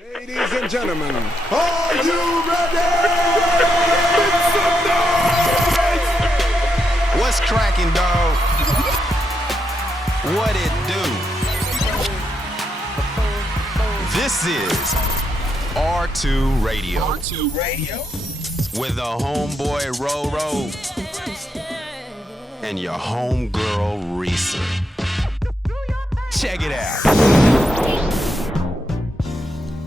Ladies and gentlemen, are you ready? Make some noise! What's cracking, dog? What it do? This is R2 Radio. R2 Radio? With the homeboy Roro and your homegirl Risa. Check it out.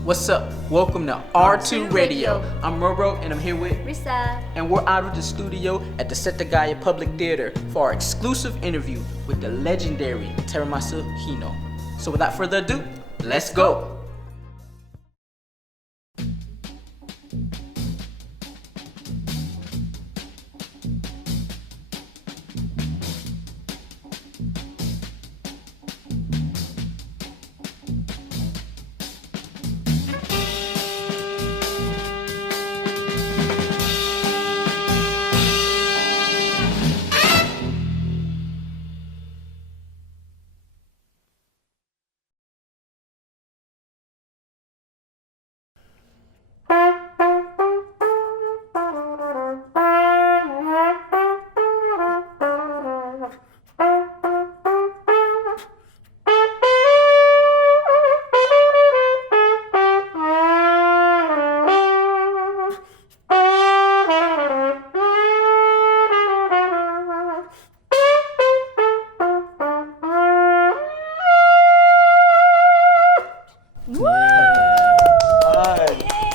What's up? Welcome to R2 Radio. I'm Roro and I'm here with Risa. And we're out of the studio at the Setagaya Public Theater for our exclusive interview with the legendary Terumasa Hino. So without further ado, let's go.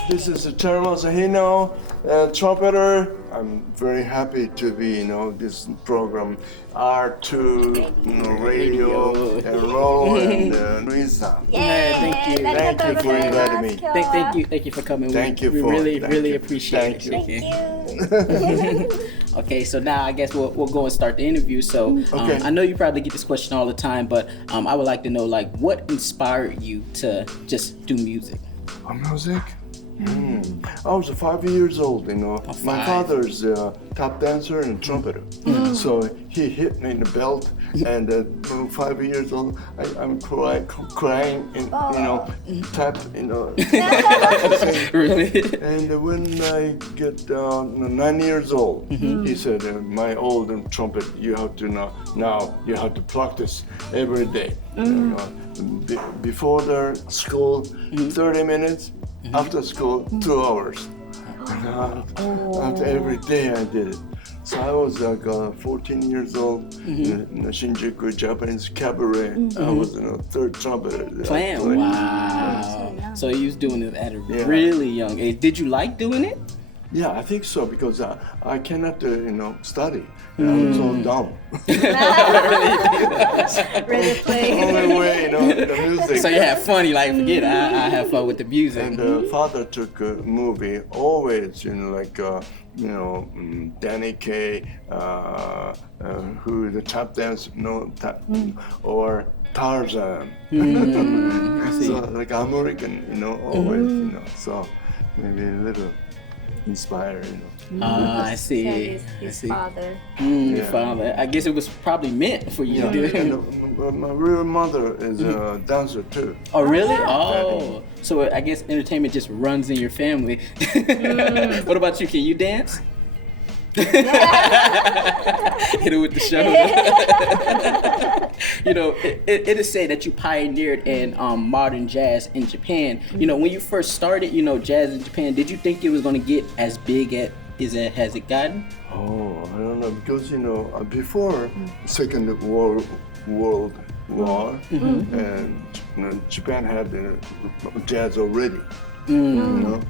This is Terumasa Hino, trumpeter. I'm very happy to be, this program, R2 Radio, and Roro and Risa. Thank you. Thank you for inviting me. Thank you for coming. Thank you we for really appreciate it. Thank you. Okay, so now I guess we'll go and start the interview. So I know you probably get this question all the time, but I would like to know, what inspired you to just do music? Music? I was 5 years old, My father's a tap dancer and trumpeter. So he hit me in the belt, and 5 years old, I'm crying, and, tap, Really? And when I get 9 years old, he said, my old trumpet, you have to now you have to practice every day. Before the school, 30 minutes. After school, 2 hours. After every day I did it. So I was 14 years old in the Shinjuku Japanese cabaret. I was third trumpeter. Playing? Wow. So you was doing it at a really young age. Did you like doing it? Yeah, I think so, because I cannot, study. I'm so dumb. Ready to play. Only way, the music. So you have fun. You forget I have fun with the music. And father took a movie always, Danny Kaye, who the tap dance, or Tarzan. So American, always, so maybe a little inspired, I see. His father. Your father. I guess it was probably meant for you to do it. And my real mother is a dancer too. Oh, really? Oh. So I guess entertainment just runs in your family. What about you? Can you dance? Hit it with the shoulder. It is said that you pioneered in modern jazz in Japan. When you first started, jazz in Japan, did you think it was going to get as big as it has it gotten? Oh, I don't know, because before Second World War, and Japan had jazz already. Then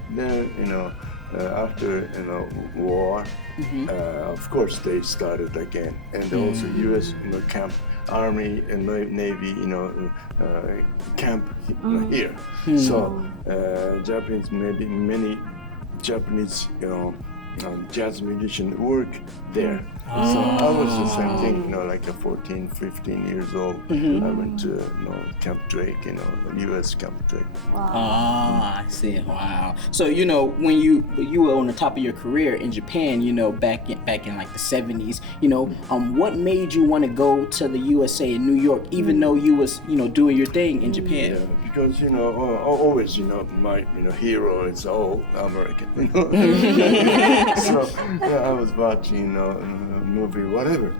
after war, of course they started again, and also U.S. camp, Army and Navy, camp here. So Japanese, many Japanese, jazz musicians work there. So I was the same thing, like 14, 15 years old. I went to Camp Drake, U.S. Camp Drake. Wow. Oh, I see. Wow. So when you were on the top of your career in Japan, back in like the 70s, what made you want to go to the USA in New York, even though you was doing your thing in Japan? Yeah, because always my hero is all American. So I was watching a movie, whatever.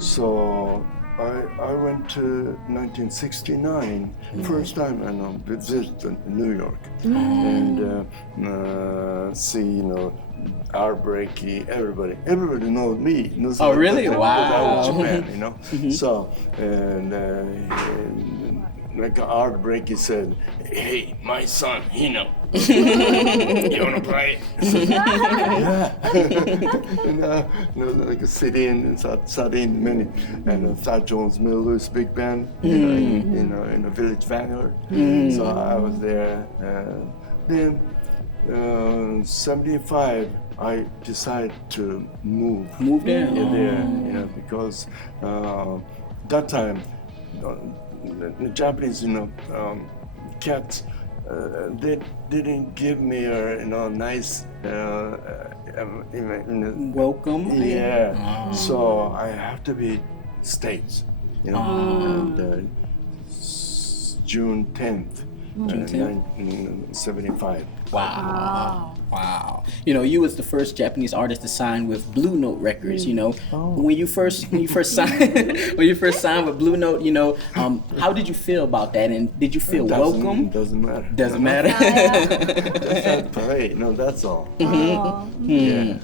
So I went to 1969, first time visit New York, and see Heartbreaky, everybody knows me. Oh, really? That, Wow. I was Japan, So and like Heartbreaky said, "Hey, my son Hino, you wanna play?" Yeah. And like sat in many, and Thad Jones Miller's big band, in a Village Vanguard. So I was there. Then 75, I decided to move. Move there? There, because that time the Japanese, cats, they didn't give me a nice Welcome. Yeah. So I have to be States, and, June 10th. 1975. Wow. You was the first Japanese artist to sign with Blue Note Records. When you first signed with Blue Note, how did you feel about that? And did you feel welcome? Doesn't matter. Doesn't matter. That's not play. No, that's all. Yeah.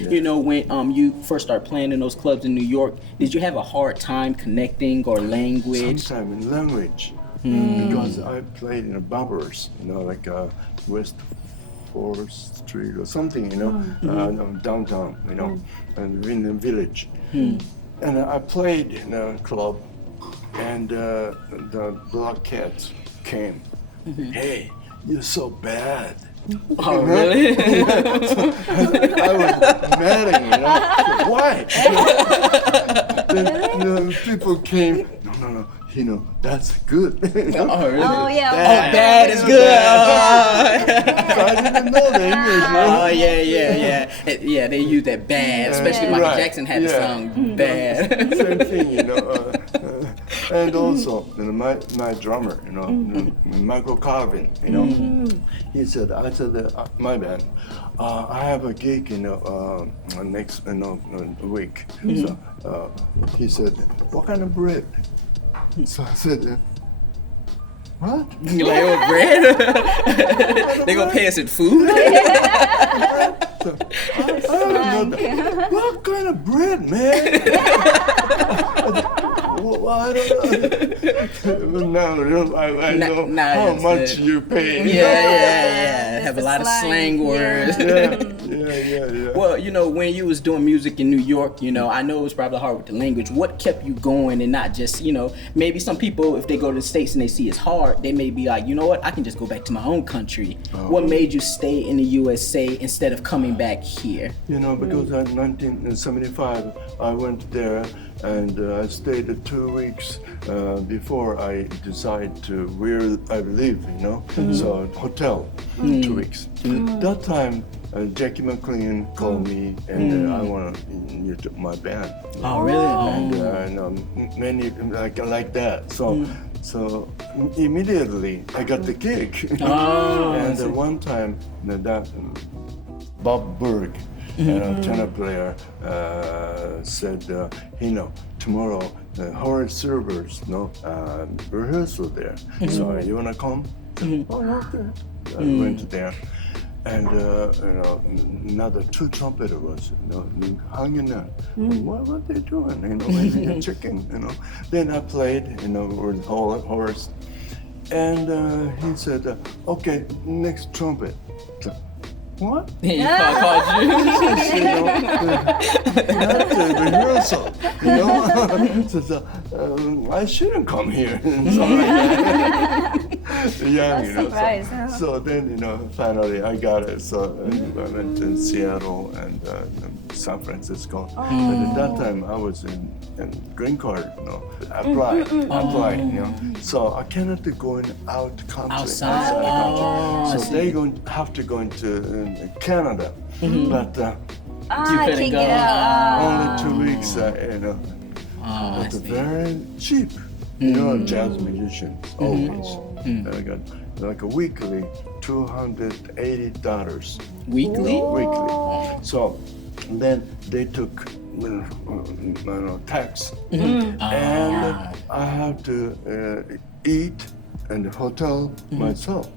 When you first started playing in those clubs in New York, did you have a hard time connecting or language? Sometimes in language. Because I played in bumpers, like West 4th Street or something, downtown, and in the village. And I played in a club, and the black cats came. Hey, you're so bad. Oh, really? I was mad, why? Then people came, no. That's good. Oh, really? Oh, yeah. Bad is good. I didn't know the English. Oh, yeah. Yeah, they use that bad, especially Michael Right. Jackson had the song Bad. Same thing, and also, my drummer, Michael Carvin, he said, my band, I have a gig, next week. So he said, what kind of bread? So I said, what? You like, oh, bread? They gonna pay us in food? I don't know that. What kind of bread, man? Well, I don't know. I know how much you pay. Yeah. Have a lot of slang words. Yeah. Well, when you was doing music in New York, I know it was probably hard with the language. What kept you going and not just, maybe some people, if they go to the States and they see it's hard, they may be like, you know what, I can just go back to my own country. What made you stay in the USA instead of coming back here? Because in 1975, I went there and I stayed 2 weeks before I decided to where I live, So hotel, 2 weeks. That time, Jackie McLean called me and I want you to my band. Oh, really? And many like that. So immediately I got the gig. And one time that Bob Berg, tenor player, said, tomorrow Horace Silver's rehearsal there. So you wanna come? Oh, okay. I went there. And another 2 trumpeter was hanging out. What were they doing? Maybe checking. Then I played, with Horace, and he said, "Okay, next trumpet." So, what? He called you. That's the rehearsal. So, I shouldn't come here. Surprise, huh? So then, finally I got it. So I went to Seattle and San Francisco. And at that time I was in green card, apply. So I cannot go out country, outside the country. So they have to go into Canada. But You couldn't go. only 2 weeks, it's very cheap. Jazz musicians always. And I got like a weekly $280. Weekly? Weekly. So then they took tax, and I have to eat and hotel myself.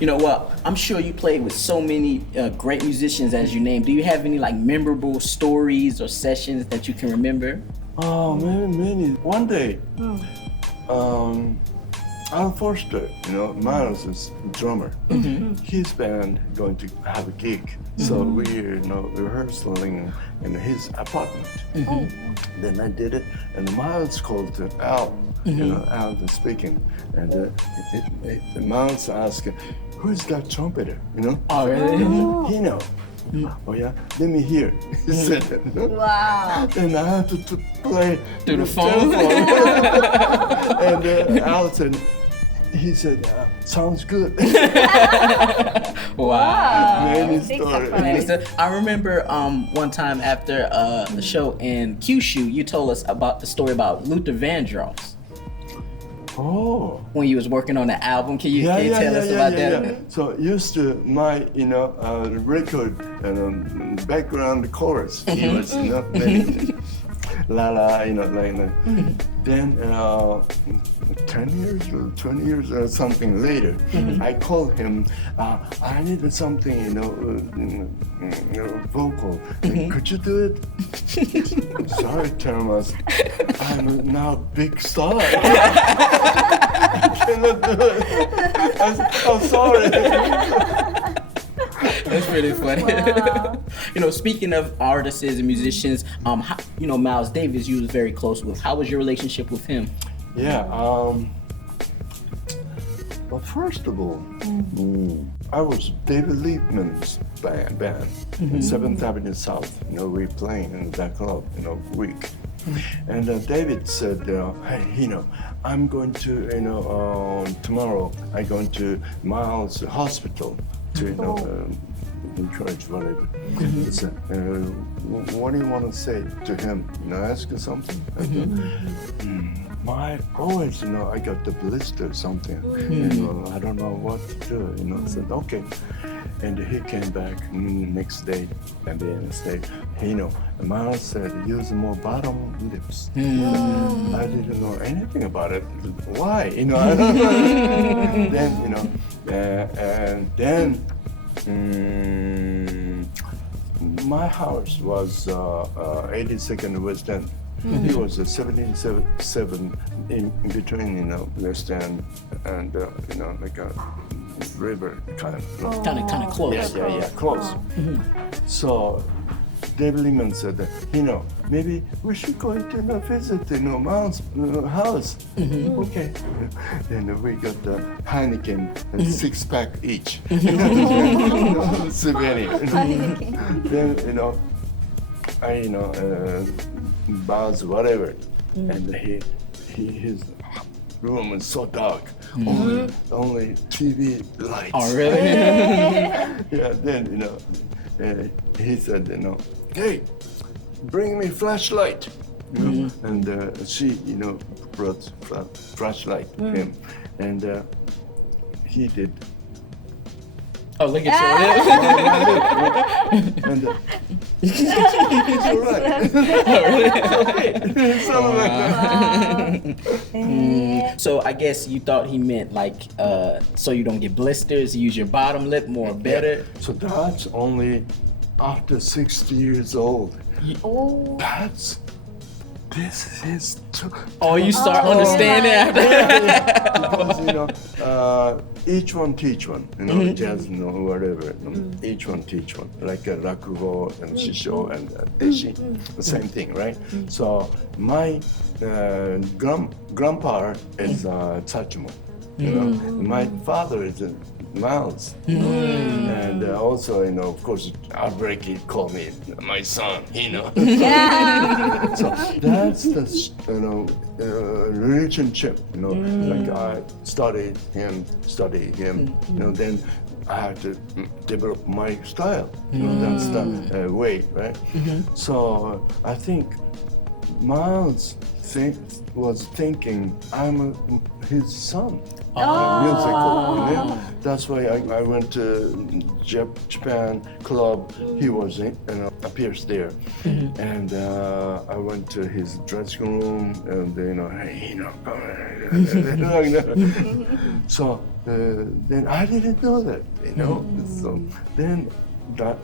You know what? I'm sure you played with so many great musicians as you named. Do you have any like memorable stories or sessions that you can remember? Oh, many. One day, Al Forster, Miles' drummer, his band going to have a gig. So we're rehearsing in his apartment. Then I did it, and Miles called to Al, Al is speaking, and Miles asked, "Who's that trumpeter?" Oh, really? Hino. Oh yeah, let me hear. He said, Wow. and I had to play Through the phone. And Al said, he said, sounds good. Wow. Many Big stories. surprise. I remember one time after the show in Kyushu, you told us about the story about Luther Vandross Oh. when you was working on the album. Can you tell us about that? Yeah. So used to my, record background chorus. He was, la la, like that. Then 10 years or 20 years or something later, I called him. I needed something, vocal. Could you do it? Sorry, Terumasa. I'm now a big star. I cannot do it. I'm sorry. That's really funny. Wow. Speaking of artists and musicians, Miles Davis, you was very close with. How was your relationship with him? Yeah. Well, first of all, I was David Liebman's band, 7th Avenue South. We playing in that club, week. And David said, hey, I'm going to, tomorrow I'm going to Miles Hospital to, encourage whatever. He said, what do you want to say to him? Ask you something. My always, I got the blister or something. I don't know what to do. I said, okay. And he came back next day, and then said, Miles said, use more bottom lips. I didn't know anything about it. Why? Then, and then my house was 82nd West End. He was 77 in between, West End and like a river kind of. Kind of close. Yeah, close. So David Lehman said, maybe we should go to visit Miles' house. Okay. Then we got the Heineken 6-pack each. Souvenir. Then I bars whatever, and his room is so dark. Only TV lights. Oh, really? Yeah. Then he said, hey, bring me flashlight. And she, brought flashlight to him, and he did. Oh, look at you. And it's all right. Something like that. So I guess you thought he meant like, so you don't get blisters, use your bottom lip more better. So that's only after 60 years old. This is too. Oh, you start understanding after. Because each one teach one. Jazz, whatever. Each one teach one. Like a rakugo and shisho and deshi, the same thing, right? So my grandpa is Tsachumo. My father is Miles, and also, of course, Outbreak he called me my son, Yeah. So that's the relationship, like I studied him, then I had to develop my style. That's the way, right? So I think Miles was thinking I'm his son. Musical, you know? That's why I went to Japan club. He was appears there, and I went to his dressing room, and hey, so then I didn't know that, So then that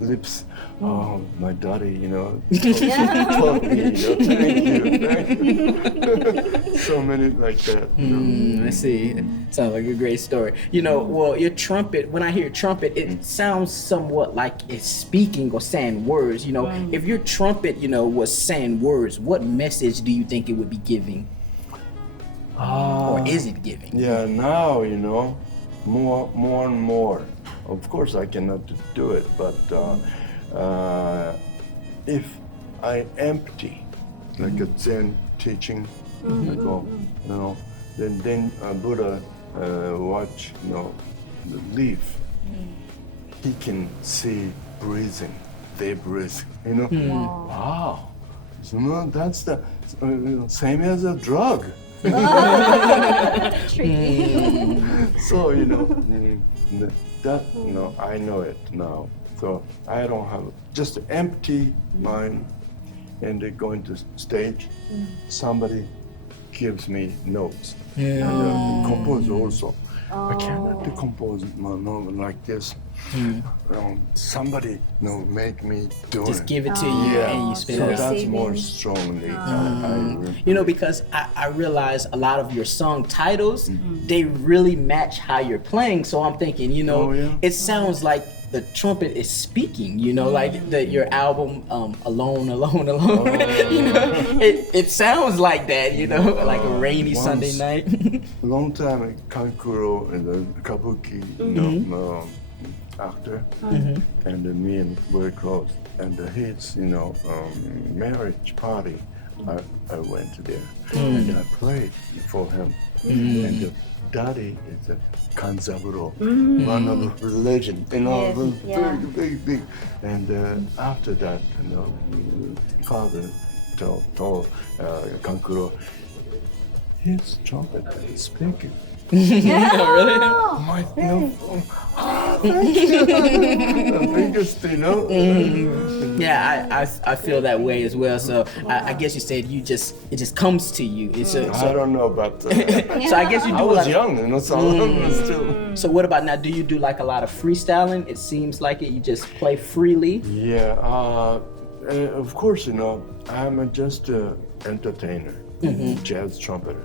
lips, oh, my daddy, taught me, thank you. So many like that. I see. Sounds like a great story. Well, your trumpet, when I hear trumpet, it sounds somewhat like it's speaking or saying words. If your trumpet, was saying words, what message do you think it would be giving? Or is it giving? Yeah, now, more and more. Of course, I cannot do it, but if I empty, like a Zen teaching, then Buddha watch, the leaf. He can see breathing. They breathe, Wow. So that's the same as a drug. So that I know it now. So I don't have just empty mind, and they go into stage. Somebody gives me notes. And compose also. I cannot compose like this. Somebody make me do Just it. give it to you and you spit So it out. that's more strongly. Because I realize a lot of your song titles, they really match how you're playing. So I'm thinking, it sounds like the trumpet is speaking, like your album, Alone. It sounds like that, like a rainy Sunday night. Long time, Kankuro and the Kabuki, actor, and me and very close. And his, marriage party, I went there and I played for him. And the daddy is a Kanzaburo, one of the legend, big. And after that, father told Kankuro, his trumpet is speaking. Really? My, biggest, Yeah, I feel that way as well. So I guess you said it just comes to you. I don't know about that. So I guess you do I was a lot young, so still. So what about now? Do you do like a lot of freestyling? It seems like it. You just play freely. Yeah, of course, I'm just an entertainer, jazz trumpeter.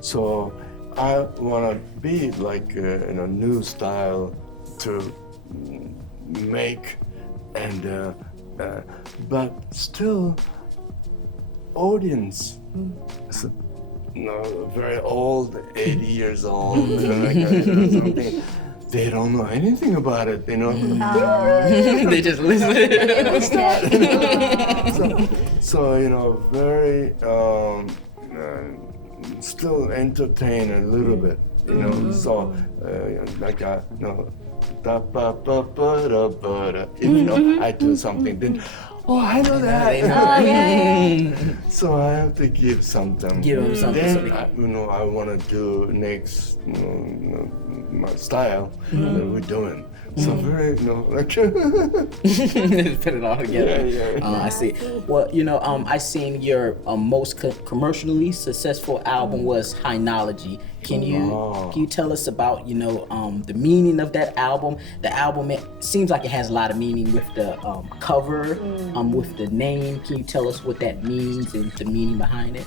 So I want to be like in a new style to make, and but still, audience, very old, 80 years old, something. They don't know anything about it, They just listen. So very still entertain a little bit, So like I I do something, then I know that. So I have to give something. Give them something. Then I want to do next my style that we're doing. So very like put it all together. Yeah. I see. Well, I seen your most commercially successful album was Hinology. Can you tell us about the meaning of that album? The album, it seems like it has a lot of meaning with the cover, with the name. Can you tell us what that means and the meaning behind it?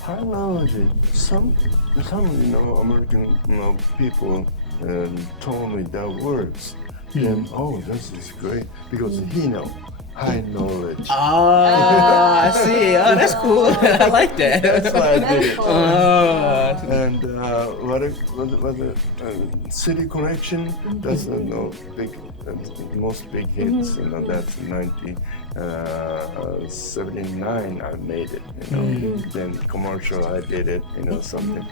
Hinology. Some American people told me that words. Then this is great because Hino, high knowledge. I see. That's cool. I like that. That's why I did it. And what City Connection? That's big, most big hits. That's 1979. I made it. Then commercial, I did it. Something.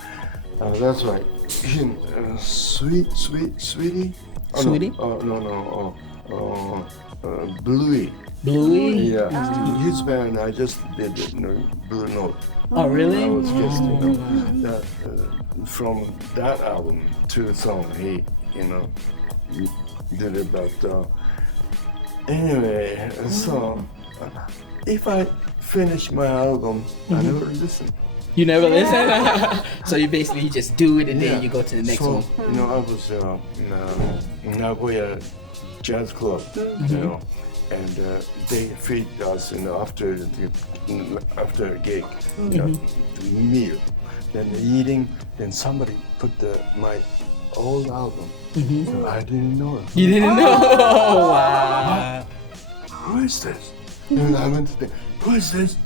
That's right. Sweetie. Sweetie? Bluey. Bluey? Yeah, his band. I just did it, Blue Note. Oh, really? I was just, that, from that album, 2 songs he, did it. But anyway, so if I finish my album, I never listen. You never listen? So you basically just do it and then you go to the next one. I was in Nagoya Jazz Club, and they feed us, after a gig, the meal, then the eating, then somebody put my old album. So I didn't know it. You didn't know? Oh, wow. Who is this? And I went to the, who is this?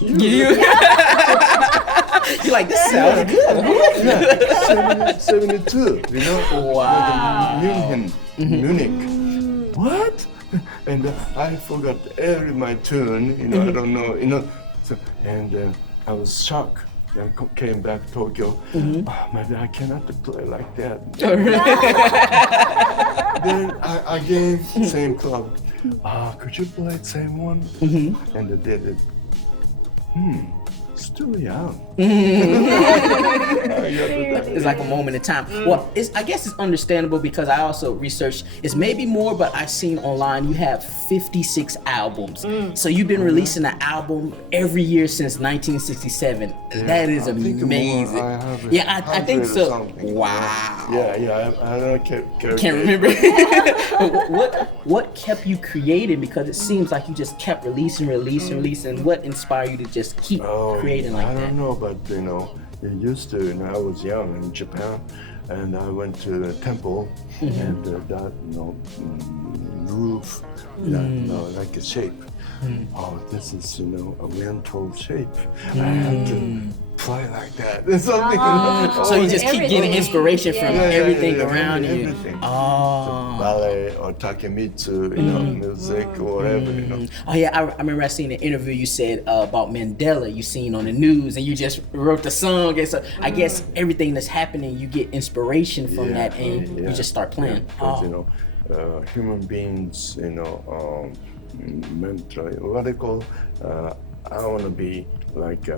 You're like, this sounds good. Yeah, 72, Wow. Munich. What? And I forgot my tune, I don't know, so, and I was shocked. I came back to Tokyo. Oh, man, I cannot play like that. Then again, same club. Could you play the same one? And they did it. Still young. It's like a moment in time. Well, I guess it's understandable because I also researched, it's maybe more, but I've seen online you have 56 albums. So you've been releasing an album every year since 1967. That is amazing. I think so. Wow. Yeah, I don't Can't remember. What kept you creating? Because it seems like you just kept releasing. What inspired you to just keep creating like that? I don't know, but it used to. I was young in Japan, and I went to the temple, and that roof, like a shape. Oh, this is a mental shape. I have to play like that. Something. So you just keep getting inspiration from everything around you. Everything. Ballet or takemitsu, music or whatever. Oh yeah, I remember I seen an interview you said about Mandela. You seen on the news, and you just wrote the song. And so I guess everything that's happening, you get inspiration from that, and you just start playing. Because, human beings, mentally, what they call, I want to be like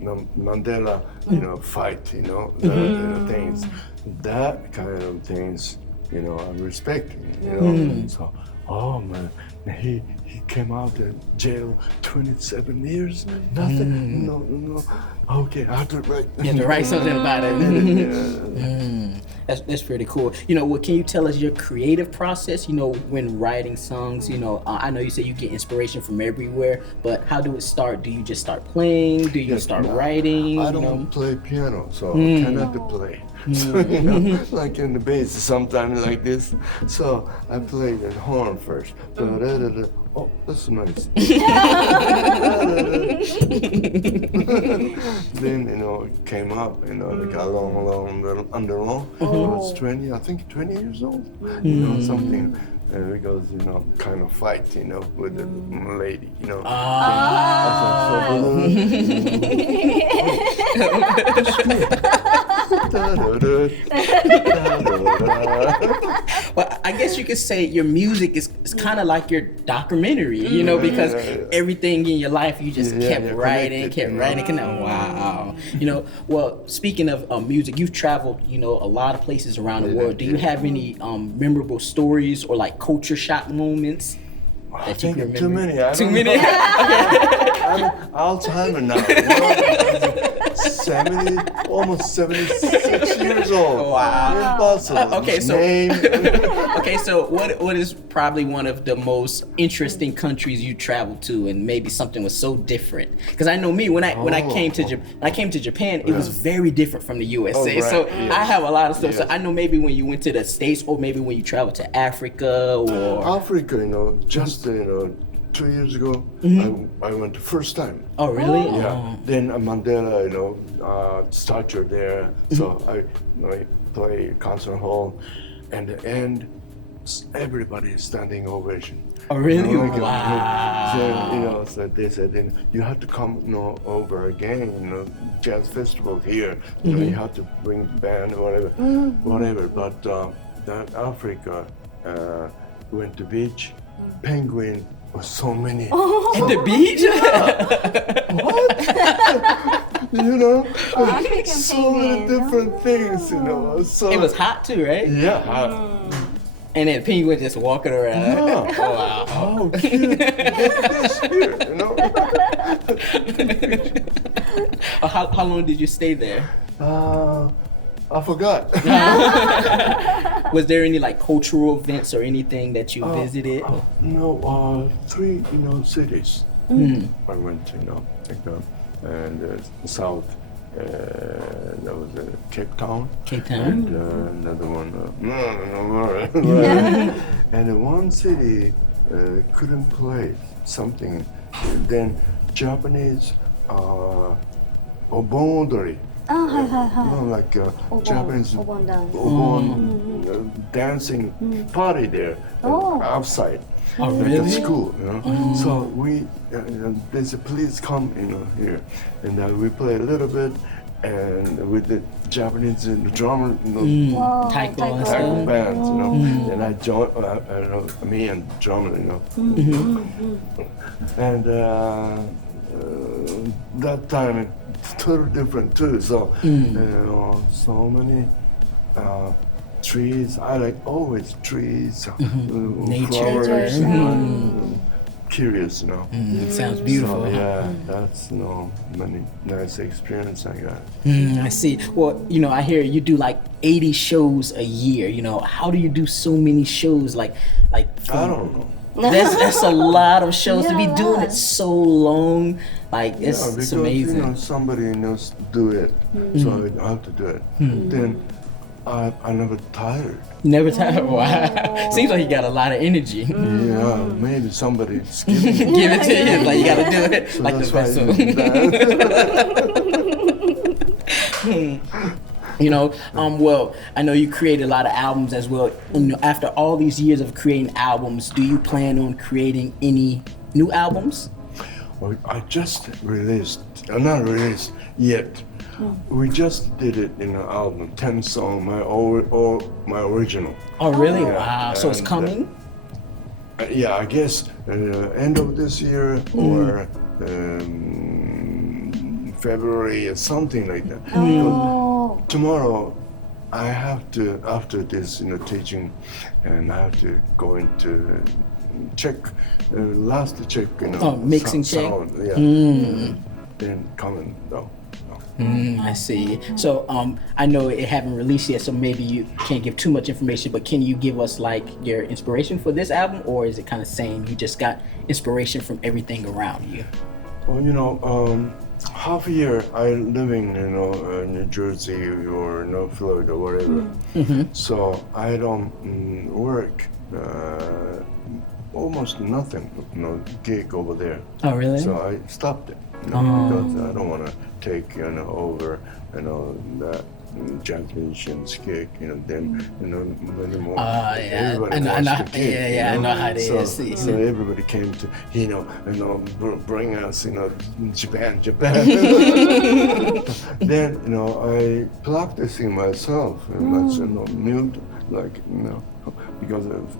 Mandela, fight, the things, that kind of things, I'm respecting, so, oh man, he came out of jail 27 years, nothing, no, okay, I have to write. You have to write something about it. That's pretty cool. Can you tell us your creative process, when writing songs? I know you say you get inspiration from everywhere, but how do it start? Do you just start playing? Do you start writing? I don't play piano, so I cannot play. So, like in the bass, sometimes like this. So I play the horn first. Oh, that's nice. Then, it came up, like along, underlong. I was 20 years old, something. Because, kind of fight, with the lady, Well, I guess you could say your music is kind of like your documentary, because everything in your life you just kept writing. Wow. Well, speaking of music, you've traveled, a lot of places around the world. Do you have any memorable stories or like culture shock moments that you can remember? Too many. Too many? I'm Alzheimer now. almost 76 years old. Wow. Impossible. Okay, so what is probably one of the most interesting countries you traveled to, and maybe something was so different? Because I know me when I came to Japan, it was very different from the USA. Right. So I have a lot of stuff. So I know maybe when you went to the States, or maybe when you traveled to Africa, or Africa, just 2 years ago, I went the first time. Oh, really? Yeah. Then Mandela, statue there. So I play concert hall, and the end, everybody is standing ovation. Oh, really? Wow. So they said, then you have to come over again, jazz festival here. You have to bring band or whatever. But that Africa, went to beach, penguin was so many. At the beach? You know, African so many penguin. different things, you know. So It was hot too, right? Yeah. And then penguin just walking around. Yeah. Oh, wow. Oh, cute. This here, you know. How long did you stay there? I forgot. Was there any like cultural events or anything that you visited? No, 3, cities. I went to, and south. That was Cape Town. Cape Town. And another one. And one city couldn't play something. Then Japanese obon-odori. Like Japanese obon dancing party there outside. Oh, At really? school, So we there's a police come, here, and we play a little bit, and with the Japanese drummer, Taiko and taiko stuff. bands, and I joined, me and drummer, and that time it's totally different too. So so many trees. I like always trees, Nature. flowers. Curious, It sounds beautiful. So, yeah, that's many nice experience I got. I see. Well, I hear you do like 80 shows a year. How do you do so many shows? Like I don't know. that's a lot of shows to be doing it so long. Like it's Because amazing. somebody knows do it, so I have to do it. Then I never tired. Never tired. Wow. Seems like you got a lot of energy. Yeah, maybe somebody's giving me. Give it to you. Like you gotta do it. So Like that's the why vessel. that. Well, I know you created a lot of albums as well. After all these years of creating albums, do you plan on creating any new albums? Well, I just released, not released yet. We just did it in an album, 10 songs, my original. Oh, really? Yeah, Wow. So it's and, coming? Yeah, I guess end of this year or February or something like that. Because tomorrow I have to, after this, teaching, and I have to go into check, last check, mixing check? sound, yeah. Then coming though. I see. So I know it haven't released yet, so maybe you can't give too much information, but can you give us like your inspiration for this album, or is it kind of same? You just got inspiration from everything around you? Well, half a year I living, New Jersey or Florida, whatever. So I don't work almost nothing, gig over there. Oh, really? So I stopped it because I don't want to take over that jazz musician's gig. Then anymore. Everybody wants the gig, I know how it is. So everybody came to bring us Japan. Then I practicing myself much mute because of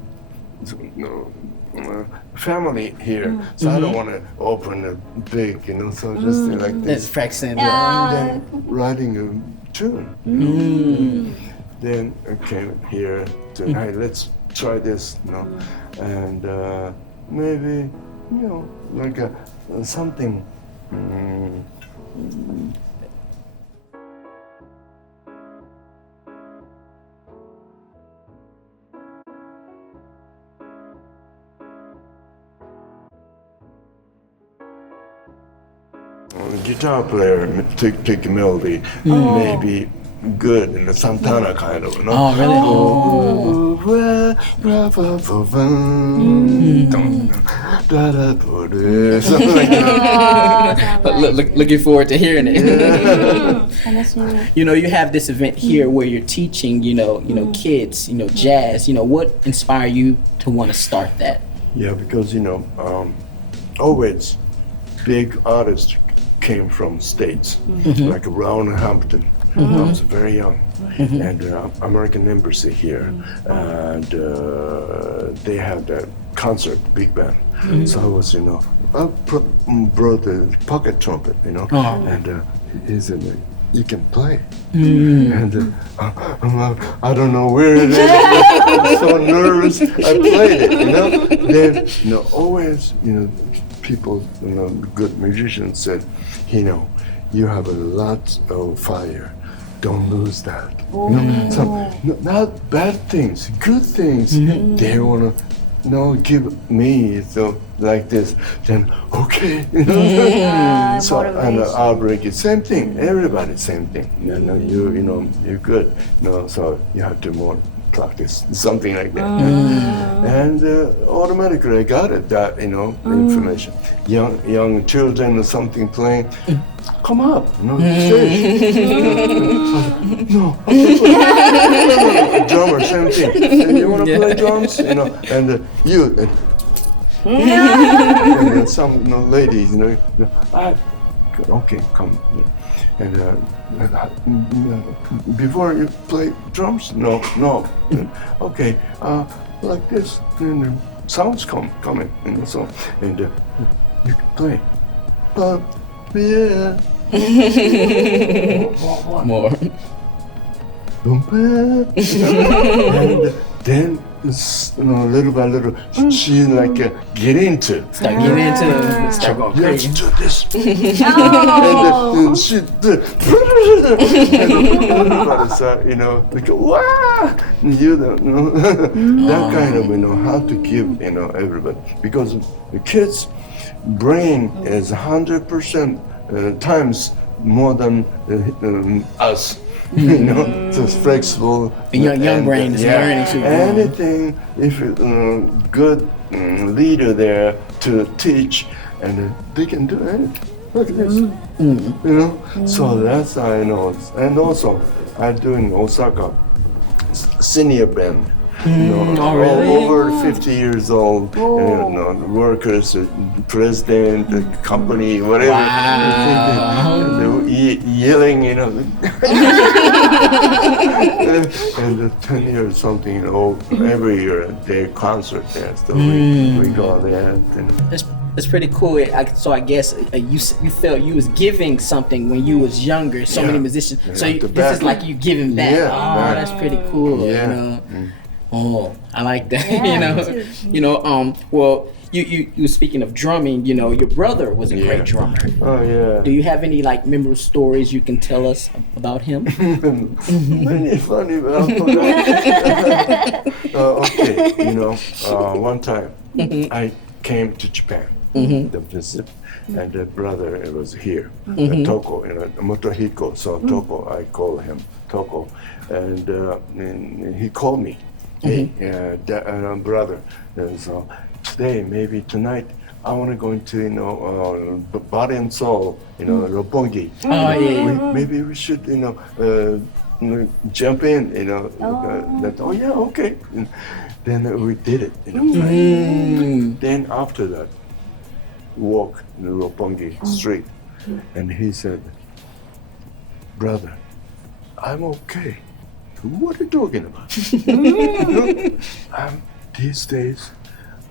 family here, so I don't want to open a big, so just like It's this. practicing. And then writing a tune. Then I came here to, hey, let's try this, and maybe, like something. Guitar player take a melody, maybe good in the Santana kind of, Oh, really? Something like that. Looking forward to hearing it. 楽しみ。You have this event here where you're teaching, kids, jazz. What inspired you to want to start that? Yeah, because always big artists came from States, like Ron Hampton. I was very young, and American Embassy here, and they have that concert, big band. So I was, I brought the pocket trumpet, and he said, you can play. And I don't know where it is. I'm so nervous. I played it, Then, always, people, good musicians said, you have a lot of fire. Don't lose that. So not bad things, good things. They wanna give me like this. Then okay. So and I'll break it. Same thing. Everybody same thing. You're good. So you have to more practice something like that. And automatically I got it. That information. Young children or something playing. Come up, stage. No, drummer, same thing. And you want to play drums, and you. And some ladies, okay, come. And before you play drums, no. Okay, like this, and sounds coming, so and you can play. Yeah. More. And then, little by little, she get into. Start going crazy. Let's do this. And she did. And everybody started, wow! You don't know. That kind of, how to give, everybody. Because the kids' brain is 100% times more than us. So it's flexible. Young brain is learning too. Anything, if good leader there to teach, and they can do anything like this. So that's how I know. And also, I do in Osaka senior band. Over 50 years old, workers, president, company, whatever. Wow. Yelling, and 10 years something, every year their concert there. So we go there. It's pretty cool. So I guess you felt you was giving something when you was younger. So many musicians. So this is like you giving back. Yeah, that's pretty cool. Oh, I like that. Well, you speaking of drumming, your brother was a great drummer. Oh yeah. Do you have any memorable stories you can tell us about him? Many funny, but I forgot. Okay, one time I came to Japan to visit, and the brother was here, Toko, Motohiko. So Toko, I call him Toko, and he called me. Hey, brother, so today, maybe tonight, I want to go into, body and soul, Roppongi. Maybe we should, jump in, yeah, okay. And then we did it, Then after that, walk the Roppongi street, and he said, brother, I'm okay. What are you talking about? These days,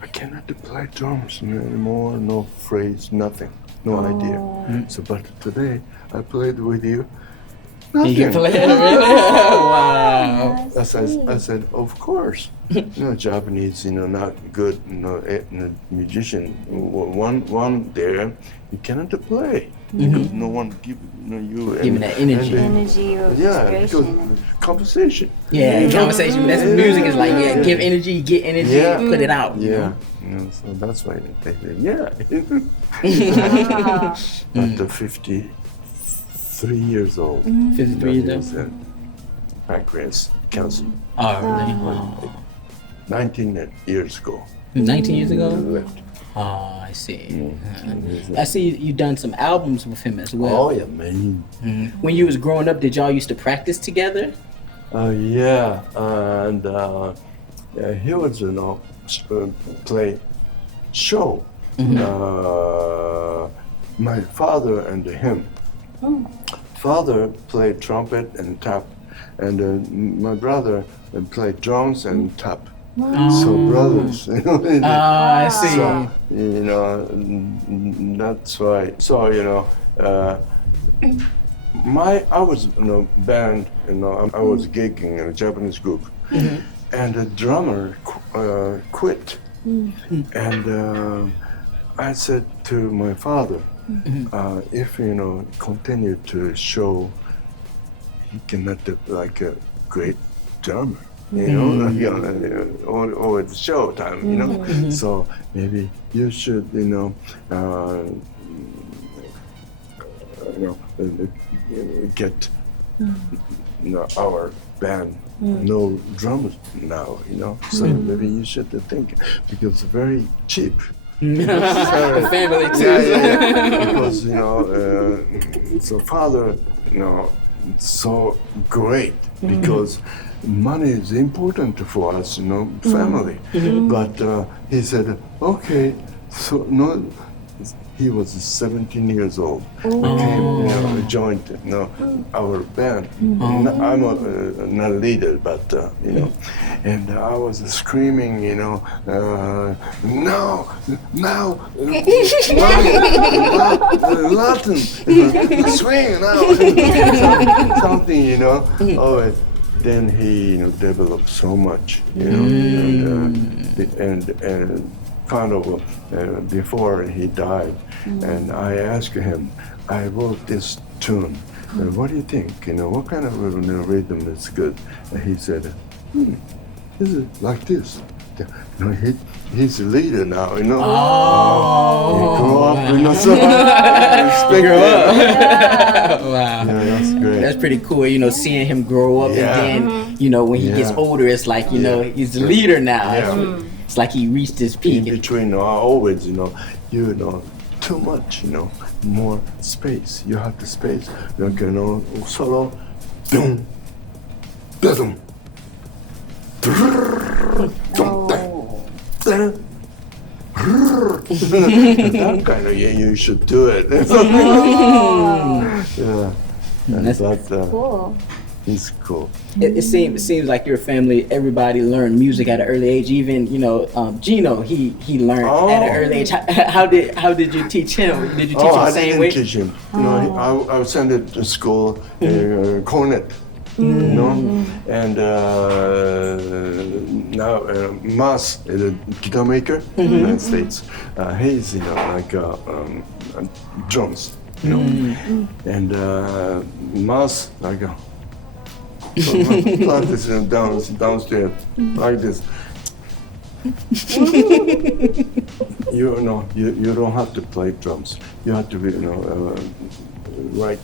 I cannot play drums anymore, no phrase, nothing, no idea. So, but today, I played with you. Nothing. You can play it, really? Wow. I said, of course. Japanese, not good, musician. One there, you cannot play. Because no one give you giving that energy. Energy of because conversation. Yeah, conversation. That's what music is like. Yeah, give energy, get energy, put it out. Yeah, so that's why they say, After 53 years old. 53 years old. Pancreas cancer. Oh, really? 19 years ago. 19 years ago? Left. Oh, I see. I see you done some albums with him as well. Oh yeah, man. When you was growing up, did y'all used to practice together? Yeah, and he was play show. My father and him. Father played trumpet and tap, and my brother played drums and tap. So brothers, you know. I see. So, you know, that's why. So you know, I was in a band. You know, I was gigging in a Japanese group, and the drummer quit. And I said to my father, if you know continue to show, he cannot be like a great drummer. You know, or the show time, you know. So maybe you should, get our band no drummers now, you know. So maybe you should think because it's very cheap. Family too. Yeah. Because so father, so great because money is important for us, family. But he said, okay, so no. He was 17 years old. Came, joined, our band. I'm not a leader, but and I was screaming, no, Latin, swing now, something, Oh, then he, developed so much, and kind of before he died, and I asked him, I wrote this tune, what do you think, what kind of rhythm is good? And he said, this is like this. He's a leader now, He grew up, so respect him. Wow. Yeah, that's great. That's pretty cool, seeing him grow up, and then, when he gets older, it's like, he's a leader now. Yeah. It's like he reached his peak. In between, always, too much, more space. You have the space. Solo, boom, boom, that kind of, you should do it. Cool. It's cool. It seems like your family, everybody learned music at an early age. Even Gino, he learned at an early age. How did you teach him? Did you teach him the same way? I didn't teach him. I sent it to school, cornet. And now Mas is a guitar maker in the United States. He's like drums, and Mas like practice downstairs like this. You don't have to play drums. You have to be write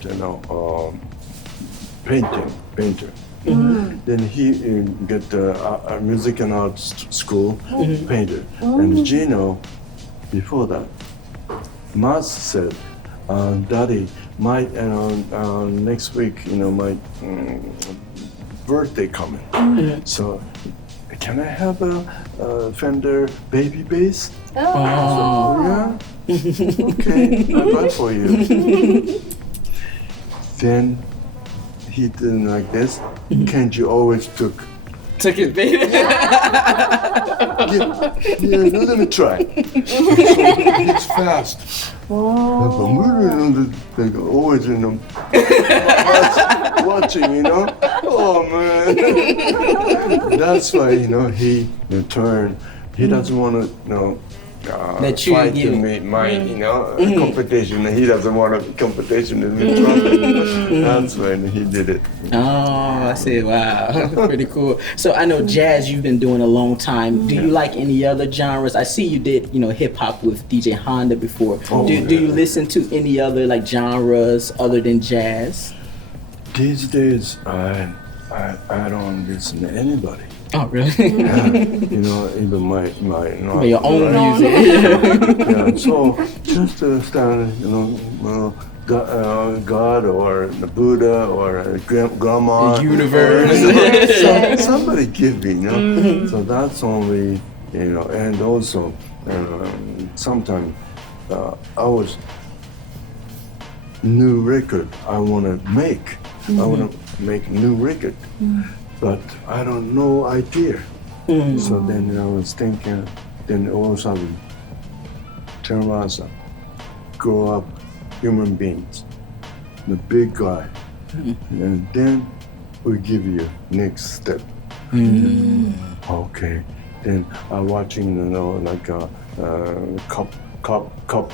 painter. Then he get a music and arts school painter. And Gino, before that, Mas said, Daddy, my next week, my birthday coming. So can I have a Fender baby bass? Yeah. Okay, I'll buy for you. Then he did like this. Kenji always took his baby. Yeah, let me try. It's fast. Like always watching, Oh man. That's why, he turned. He doesn't want to, fight in my, competition. He doesn't want a competition in the trumpet. That's when he did it. Oh, I see. Wow, pretty cool. So I know jazz you've been doing a long time. Do you like any other genres? I see you did, hip hop with DJ Honda before. Do you listen to any other like genres other than jazz? These days, I don't listen to anybody. Oh, really? Even my your own music. Yeah, so just to start, God or the Buddha or Grandma. The universe. Somebody give me, So that's only, and also sometimes I was new record I want to make. I want to make new record. But I don't know idea. So then I was thinking, then all of a sudden, Terumasa grow up human beings, the big guy, and then we give you next step. Okay, then I'm watching, like a cop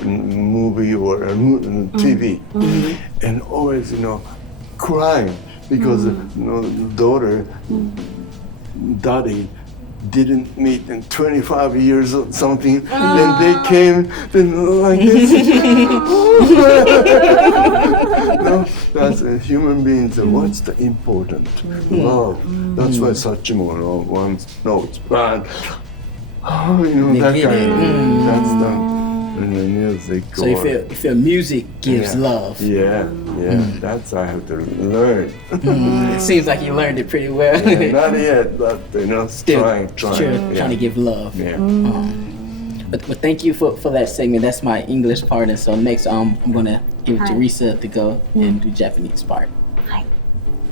movie or a TV, and always, crying because daughter, daddy didn't meet in 25 years or something, then they came then like this. That's human beings. What's the important? Love. That's why Sachimo once notes, but that kind of that's the music. So you feel music gives love. Yeah, that's I have to learn. It seems like you learned it pretty well. Not yet, but Still trying. trying to give love. Yeah. But thank you for that segment. That's my English part, and so next I'm gonna give it to Risa to go and do Japanese part. はい。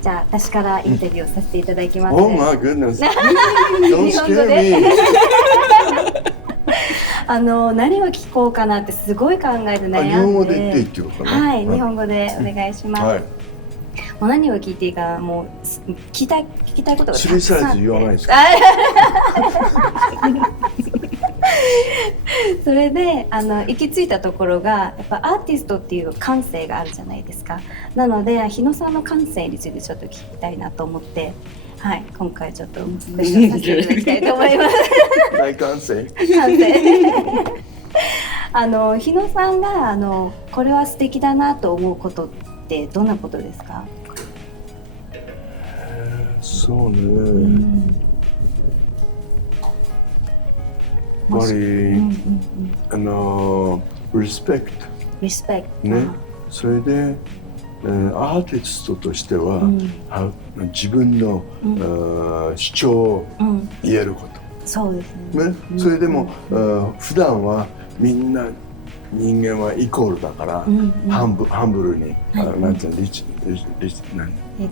じゃあ私からインタビューをさせていただきます。 Oh my goodness! Don't scare me. 何を聞こうかなってすごい考えて悩んで。日本語で言っていいってことかな。はい、日本語でお願いします。はい。もう何を聞いていいかもう聞きたいことがたくさんあって。スリーサイズ言わないですか。それで行き着いたところがやっぱアーティストっていう感性があるじゃないですか。なので日野さんの感性についてちょっと聞きたいなと思って、はい、今回ちょっとご一緒させていただきたいと思います。大歓声。感性。日野さんがこれは素敵だなと思うことってどんなことですか？そうね。やっぱりリスペクトね。それでアーティストとしては自分の主張を言えること。そうですね。それでも普段はみんな人間はイコールだからハンブルになんていうの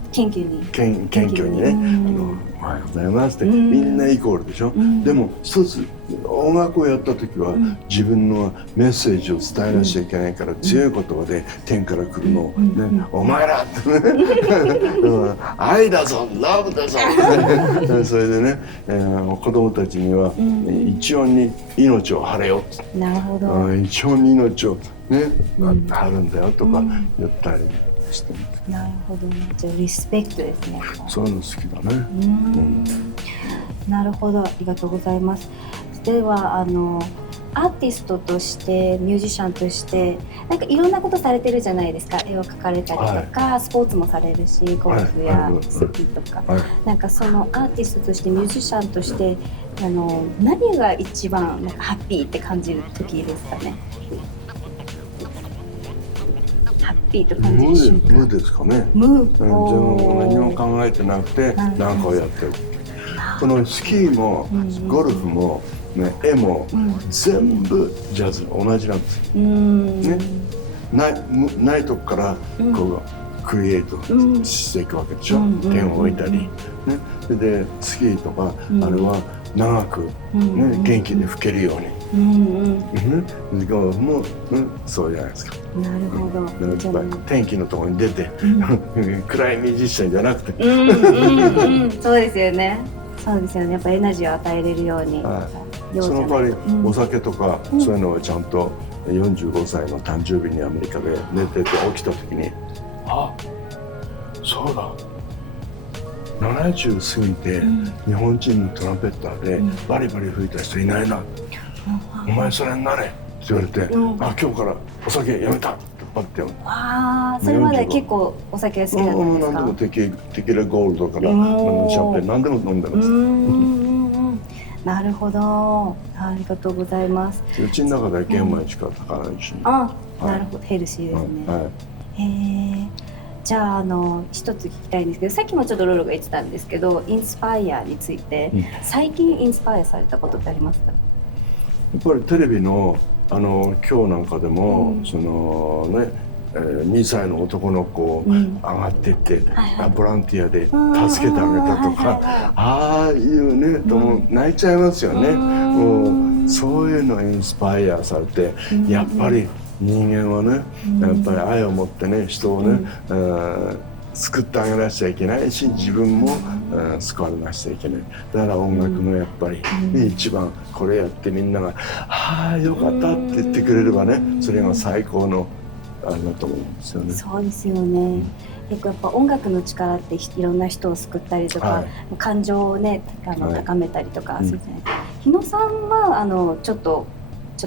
謙虚にねおはようございますってみんなイコールでしょ。でも一つ音楽をやった時は自分のメッセージを伝えなきゃいけないから強い言葉で天から来るのねお前らってね愛だぞラブだぞってそれでね子供たちには一音に命を張れよなるほど一音に命をね張るんだよとか言ったりしてます。なるほどね。じゃあリスペクトですね。そういうの好きだね。なるほど、ありがとうございます。ではアーティストとしてミュージシャンとしてなんかいろんなことされてるじゃないですか。絵を描かれたりとか、スポーツもされるしゴルフやスキーとか、なんかそのアーティストとしてミュージシャンとして何が一番なんかハッピーって感じる時ですかね。ハッピーと感じる瞬間。無ですかね。無。何も考えてなくて何かをやってる。このスキーもゴルフも絵も全部ジャズ同じなんですよ。ないとこからこうクリエイトしていくわけでしょ。点を置いたり、それでスキーとかあれは長く元気に吹けるように。もうそうじゃないですか。なるほど。天気のところに出て暗いミュージシャンじゃなくて。そうですよね。そうですよね。やっぱエナジーを与えれるように。その代わりお酒とかそういうのをちゃんと45歳の誕生日にアメリカで寝てて起きた時にそうだ70過ぎて日本人のトランペッターでバリバリ吹いた人いないな、お前それになれって言われて、今日からお酒やめたってパッてやめた。それまで結構お酒が好きだったんですか？何でもテキーラゴールドからシャンペン何でも飲んでます。なるほど、ありがとうございます。うちの中では玄米しか炊かないし、なるほど、ヘルシーですね。じゃあ一つ聞きたいんですけど、さっきもちょっとロロが言ってたんですけど、インスパイアについて、最近インスパイアされたことってありますか？やっぱりテレビの今日なんかでも、そのね2歳の男の子上がっていって、ボランティアで助けてあげたとか、ああいうねとも泣いちゃいますよね。もうそういうのにインスパイアされて、やっぱり人間はね、やっぱり愛を持ってね人をね、救ってあげなくちゃいけないし、自分も、救われなくちゃいけない。だから音楽のやっぱり、一番これやってみんなが「はあよかった」って言ってくれればね、それが最高のあれだと思うんですよね。そうですよね。結構やっぱ音楽の力っていろんな人を救ったりとか、はい、感情をね高めたりとかするじゃないですか。日野さんはちょっと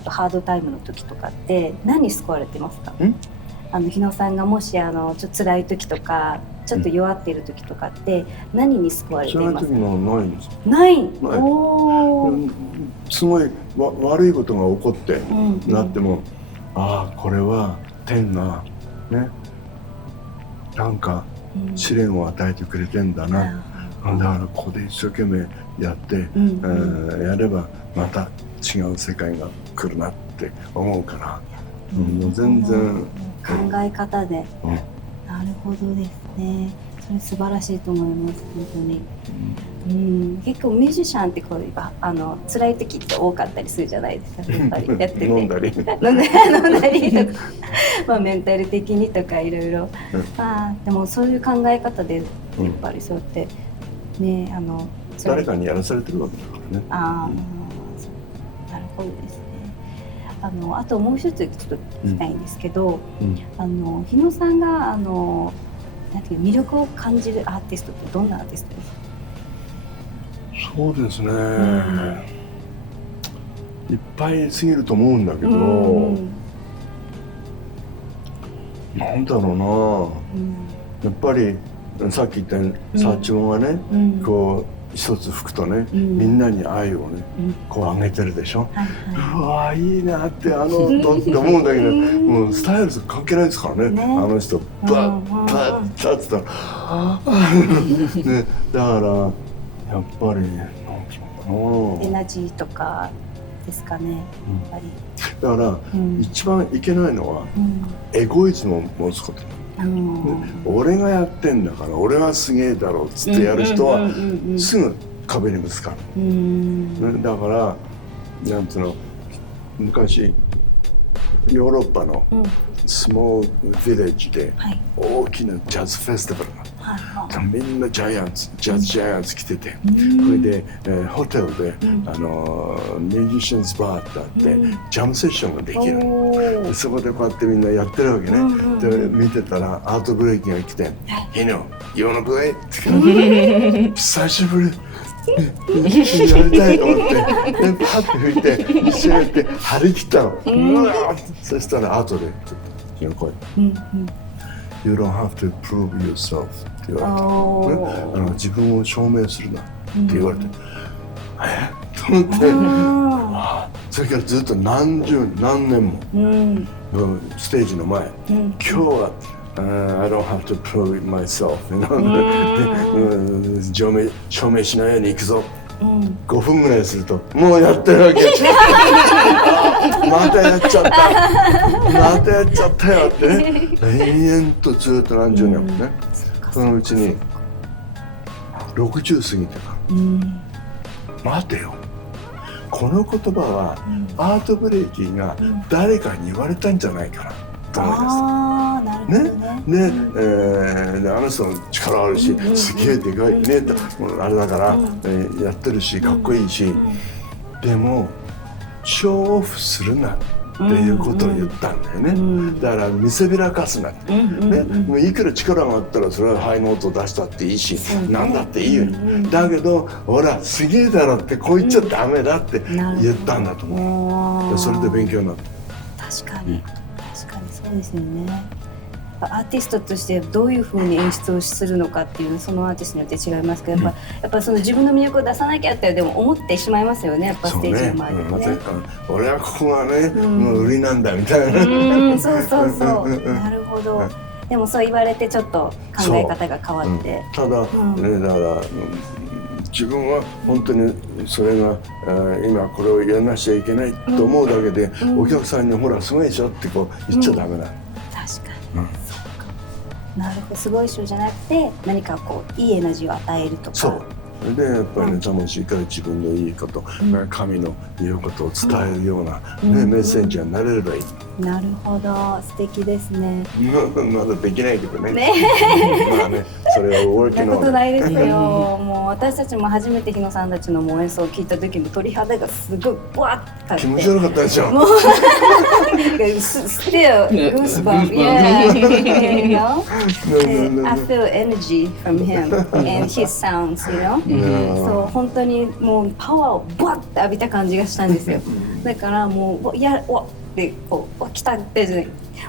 ハードタイムの時とかって何に救われてますか？日野さんがもしちょっと辛い時とかちょっと弱っている時とかって何に救われていますか？辛い時もないんです。ない。おー。すごい悪いことが起こってなっても、ああこれは天がねなんか試練を与えてくれてんだな、だからここで一生懸命やって、やればまた違う世界が来るなって思うから、もう全然考え方で、なるほどですね。それ素晴らしいと思います本当に。結構ミュージシャンってこう辛い時って多かったりするじゃないですか。やっぱりやってて飲んだりとかメンタル的にとかいろいろ。でもそういう考え方でやっぱりそうやってね誰かにやらされてるわけだからね。なるほどですね。あともう一つちょっと聞きたいんですけど、日野さんがなんていう魅力を感じるアーティストってどんなアーティストですか？そうですね、いっぱいすぎると思うんだけど、なんだろうな、やっぱりさっき言ったようにサチモンがね、こう一つ吹くとね、みんなに愛をね、こうあげてるでしょ。うわいいなって音って思うんだけど、もうスタイル関係ないですからね。あの人バッバッバッって言ったらね、だからやっぱりなんていうのかな、エナジーとかですかね、やっぱり。だから一番いけないのはエゴイズムを持つこと。俺がやってんだから俺はすげえだろうっつってやる人はすぐ壁にぶつかる。だからなんつうの、昔ヨーロッパのスモールヴィレッジで大きなジャズフェスティバルがあって、みんなジャズジャイアンツ来てて、それで、ホテルで、ミュージシャンズバーってあって、ジャムセッションができる。でそこでこうやってみんなやってるわけね。で見てたらアートブレイキンが来て「Hino, you wanna play?」って久しぶりやりたいと思ってでパッて吹いて一緒にやって張り切ったの。そしたら後でちょっと「Hino来い」「You don't have to prove yourself」って言われて、自分を証明するなって言われて、と思って、それからずっと何年も、ステージの前、今日はI don't have to prove myself、証明しないように行くぞ、5分ぐらいするともうやってるわけまたやっちゃったよってね、延々とずっと何十年もね、そのうちに60過ぎてから待てよ、この言葉はアートブレイキンが誰かに言われたんじゃないかなと思いました。あの人の力あるし、すげえでかいね、あれだから、やってるしかっこいいし、でもショーオフするなっていうことを言ったんだよね。だから見せびらかすなって、もういくら力があったらそれはハイノートを出したっていいし、なんだっていいよに、だけどほらすげえだろってこう言っちゃダメだって言ったんだと思う。それで勉強になった。確かにそうですよね。アーティストとしてどういう風に演出をするのかっていうの、そのアーティストによって違いますけど、やっぱその自分の魅力を出さなきゃってでも思ってしまいますよね、やっぱステージの前でね。俺はここがね、もう売りなんだみたいな。そうなるほど。でもそう言われてちょっと考え方が変わって。ただだから自分は本当にそれが今これをやらなきゃいけないと思うだけで、お客さんにほらすごいでしょってこう言っちゃダメなの。確かに、そうか。なるほど、すごい人じゃなくて何かこういいエナジーを与えるとか。そうでやっぱりね楽しいから自分のいいこと、神の言うことを伝えるような、ねメッセンジャーになれればいい。なるほど、素敵ですね。まだできないけどね。まあね、それは大きな。そんなことないですよ。もう私たちも初めて日野さんたちの演奏を聞いた時の鳥肌がすごいブワッて気持ち悪かったでしょ。もうstill goosebumps, yeah, you know. I feel energy from him and his sounds, you know. そう本当にもうパワーをブワッて浴びた感じがしたんですよ。だからもうでこう来たって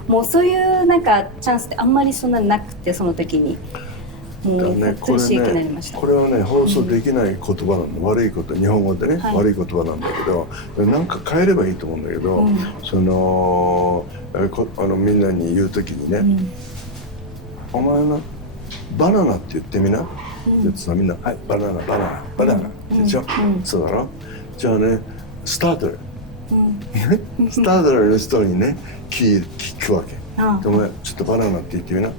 もうそういうなんかチャンスってあんまりそんななくてその時にもう本当に刺激になりました。これはね放送できない言葉なんだ、悪いこと日本語でね、悪い言葉なんだけどなんか変えればいいと思うんだけど、そのみんなに言う時にね、お前のバナナって言ってみな、言ってさみんなはいバナナバナナバナナでしょ、そうだろ。じゃあねスタートルスタートルの人にね聞くわけ。でお前ちょっとバナナって言ってみな、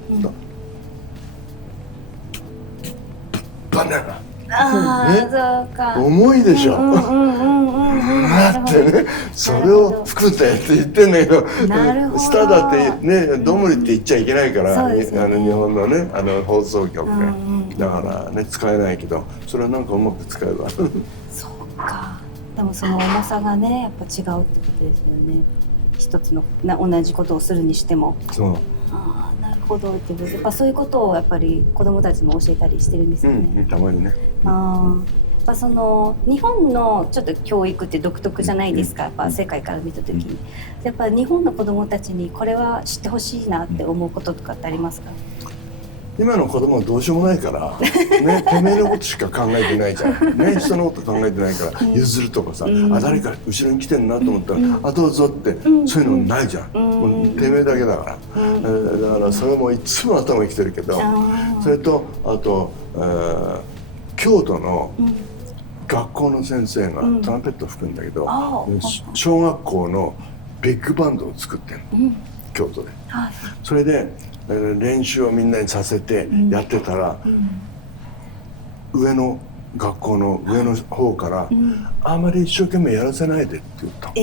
バナナ。そうか。重いでしょ。だってね、それを福田やって言ってんだけど、スターだってね、どんぶりって言っちゃいけないから、日本のね、放送局で。だからね、使えないけど、それはなんかうまく使えば。そうか。でもその重さがね、やっぱ違うってことですよね。一つの同じことをするにしても。そう。なるほど。やっぱそういうことをやっぱり子どもたちにも教えたりしてるんですよね。たまにね。やっぱその日本のちょっと教育って独特じゃないですか。やっぱ世界から見た時に、やっぱ日本の子どもたちにこれは知ってほしいなって思うこととかってありますか？今の子供はどうしようもないからね、てめえのことしか考えてないじゃんね、人のこと考えてないから譲るとかさ、誰か後ろに来てんなと思ったら、どうぞってそういうのないじゃん、もうてめえだけだから、だからそれもいつも頭にきてるけど、それとあと、京都の学校の先生がトランペット吹くんだけど、小学校のビッグバンドを作ってんの、京都で。それで練習をみんなにさせてやってたら、上の学校の上の方から「あまり一生懸命やらせないで」って言ったの。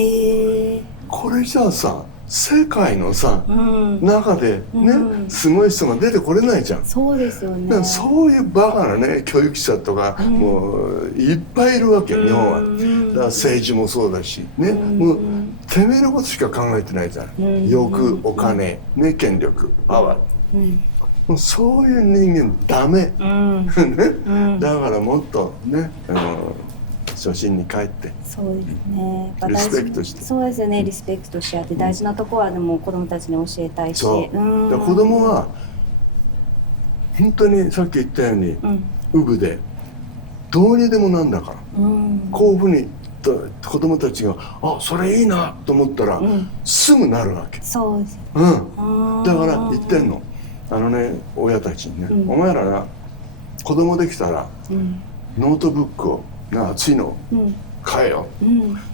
これじゃあさ世界のさ、中でね、すごい人が出てこれないじゃん。そうですよね。そういうバカなね教育者とか、もういっぱいいるわけ、日本は。だから政治もそうだしね、もうてめえのことしか考えてないじゃん。欲、お金、ね、権力、パワー。もうそういう人間ダメ。だからもっとね、初心に帰って。そうですね。リスペクトして。そうですよね。リスペクトし合って大事なところはでも子供たちに教えたいし。そう。だから子供は本当にさっき言ったようにウブでどうにでもなんだから。こういうふうに子供たちがそれいいなと思ったらすぐなるわけ。そうです。だから言ってんの。親たちにね、お前らな子供できたらノートブックを厚いの買えよ、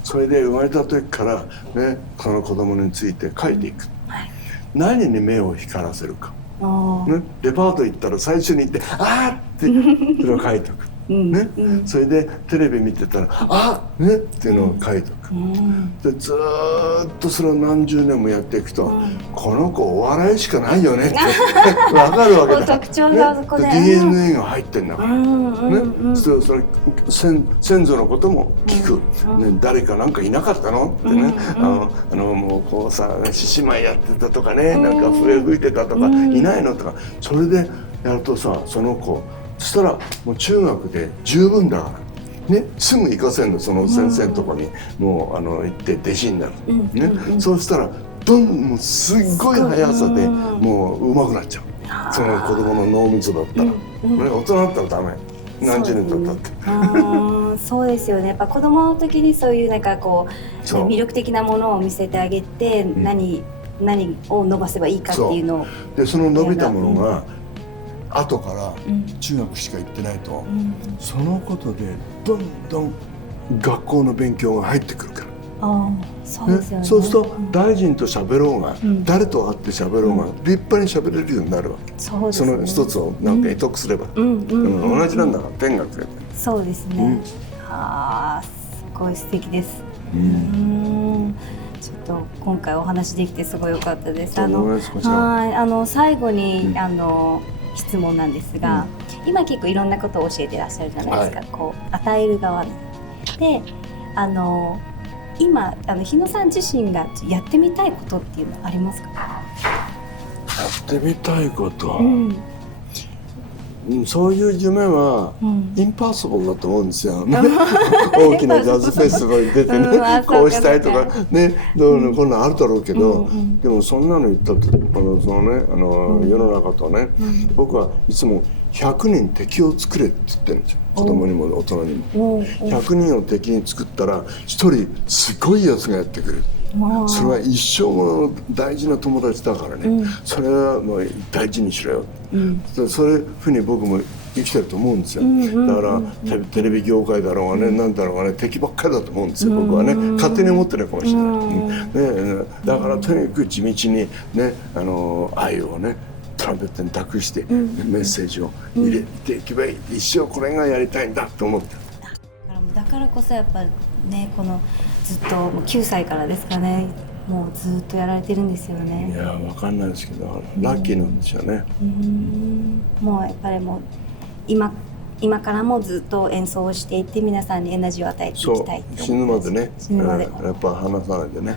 それで生まれた時からねその子供について書いていく、何に目を光らせるか、ね、デパート行ったら最初に行って「あー」ってそれを書いておく。ね、それでテレビ見てたら「あっ!」ねっていうのを書いておく。でずーっとそれを何十年もやっていくと、この子お笑いしかないよねって分かるわけだ。特徴がそこで、DNA が入ってんだから、ね、それ先祖のことも聞く、ね、誰かなんかいなかったのってね、もうこうさ獅子舞やってたとかね、なんか笛吹いてたとか、いないのとか、それでやるとさその子そしたらもう中学で十分だからね、すぐ行かせんの、その先生のとこにもう行って弟子になる、ね、そうしたらもうすっごい速さでもう上手くなっちゃう、その子供の脳みそだったら、大人だったらダメ、何十年経ったって。そうですよね。やっぱ子供の時にそういうなんかこう魅力的なものを見せてあげて、何を伸ばせばいいかっていうのを。でその伸びたものが後から中学しか行ってないと、そのことでどんどん学校の勉強が入ってくるから。そうですよね。そうすると大臣と喋ろうが、誰と会って喋ろうが、立派に喋れるようになるわけ。その一つをなんか得得すれば、同じなんだから天学で。そうですね、すごい素敵です。ちょっと今回お話できてすごい良かったです。最後に、質問なんですが、今結構いろんなことを教えてらっしゃるじゃないですか、こう与える側で今日野さん自身がやってみたいことっていうのはありますか？やってみたいこと、そういう夢はインパーソブルだと思うんですよ。大きなジャズフェスティバルに出てね、こうしたいとかね、どうのこんなのあるだろうけど、でもそんなの言ったと世の中とね、僕はいつも100人敵を作れって言ってるんですよ。子供にも大人にも。100人を敵に作ったら1人すごいやつがやってくる。それは一生の大事な友達だからね、それはもう大事にしろよ、そういうふうに僕も生きてると思うんですよ。だからテレビ業界だろうがね、なんだろうがね、敵ばっかりだと思うんですよ、僕はね。勝手に思ってるかもしれない、だからとにかく地道にね、愛をねトランペットに託してメッセージを入れていけばいい、一生これがやりたいんだと思ってる。だからこそやっぱね、このずっともう9歳からですかね、もうずっとやられてるんですよね。いやわかんないですけど、ラッキーなんですよね。もうやっぱりもう今からもずっと演奏をしていって皆さんにエナジーを与えていきたいって死ぬまでね、死ぬまで、やっぱ離さないでね。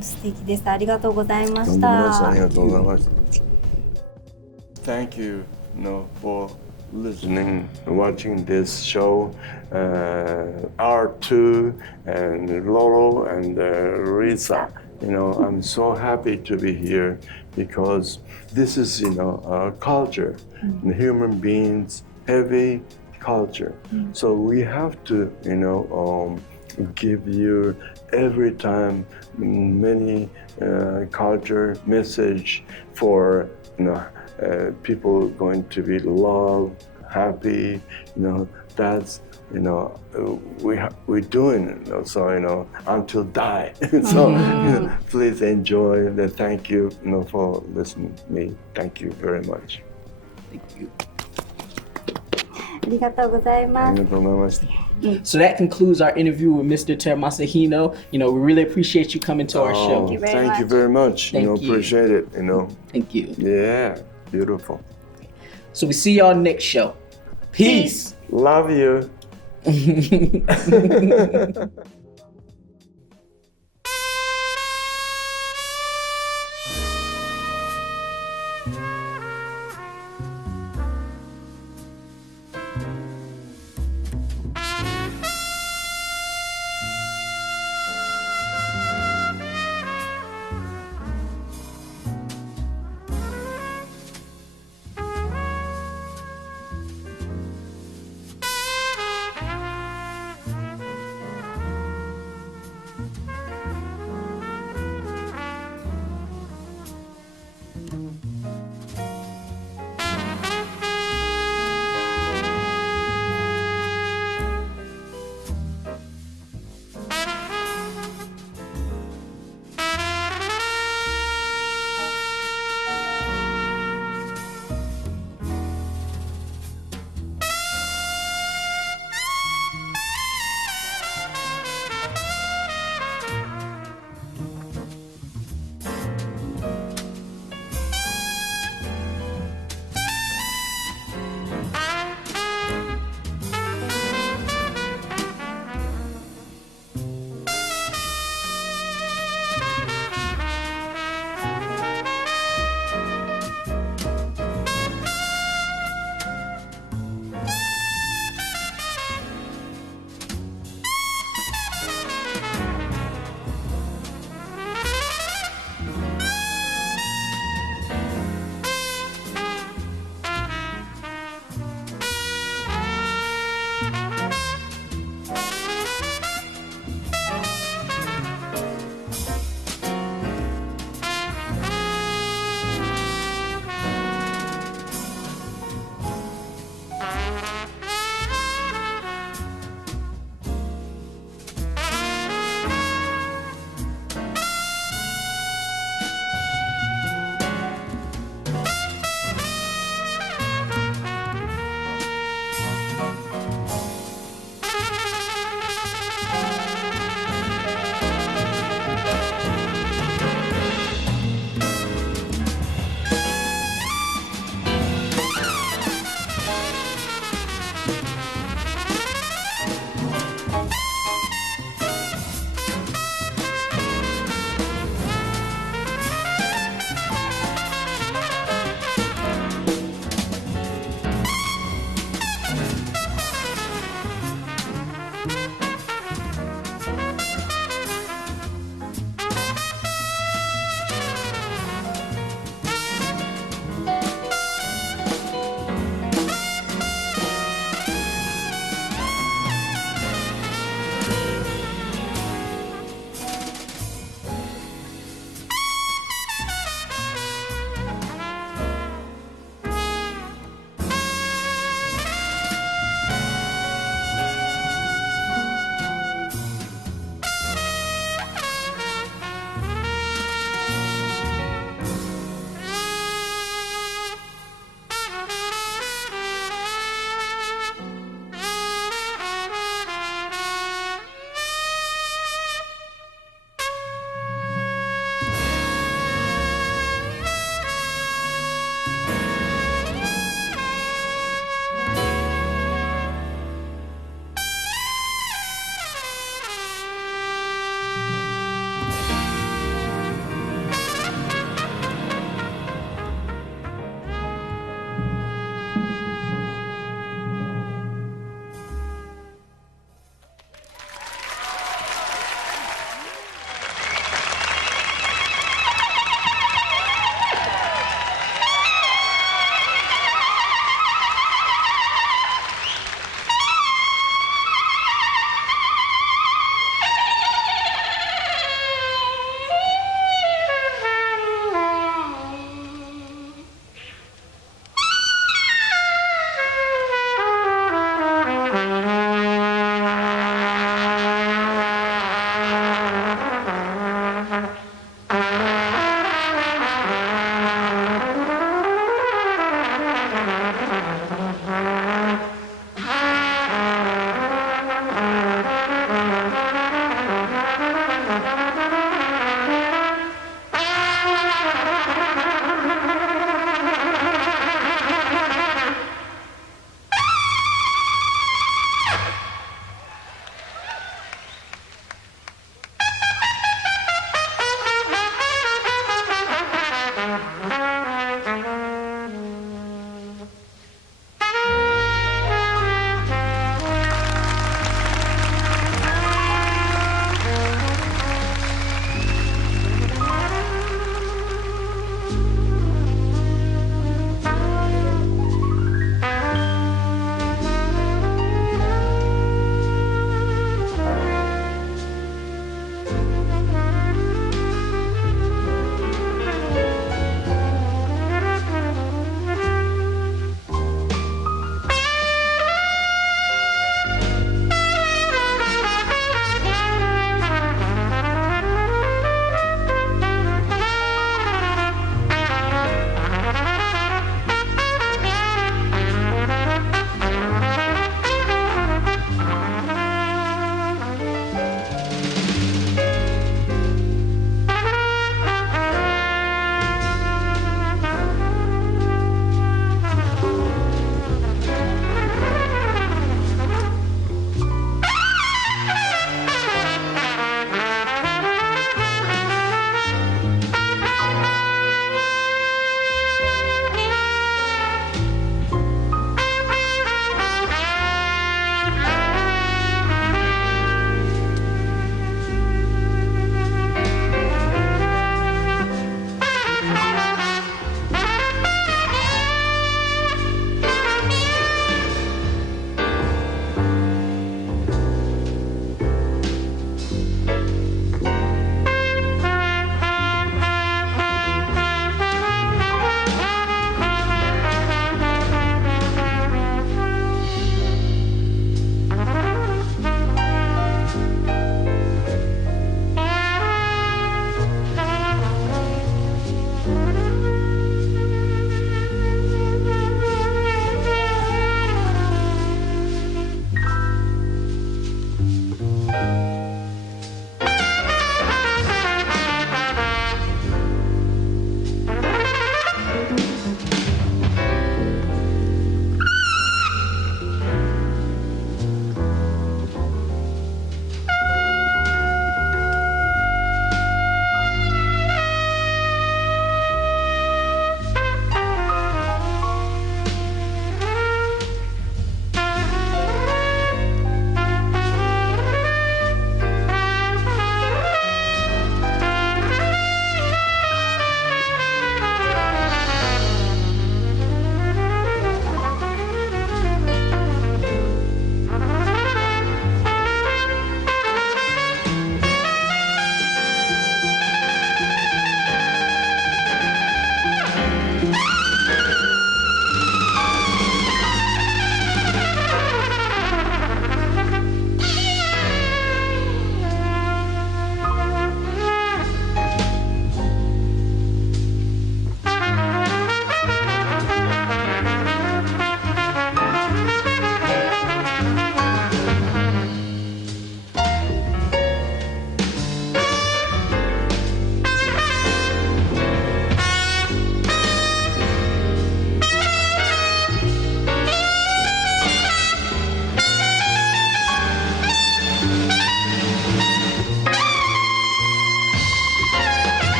素敵です。ありがとうございました。ありがとうございました。Thank you, for listening, watching this show. R2 and Roro and Risa. I'm so happy to be here because this is, our culture. Human beings, heavy culture. So we have to, give you every time many culture message for, people going to be loved, happy, that's, we're doing it, so, until die. So, please enjoy and thank you, for listening to me. Thank you very much. Thank you. ありがとうございます。ありがとうございました。So that concludes our interview with Mr. Terumasa Hino. We really appreciate you coming to our show. Thank you very much. Appreciate it. Thank you. Yeah, beautiful. So we see y'all next show. Peace. Love you.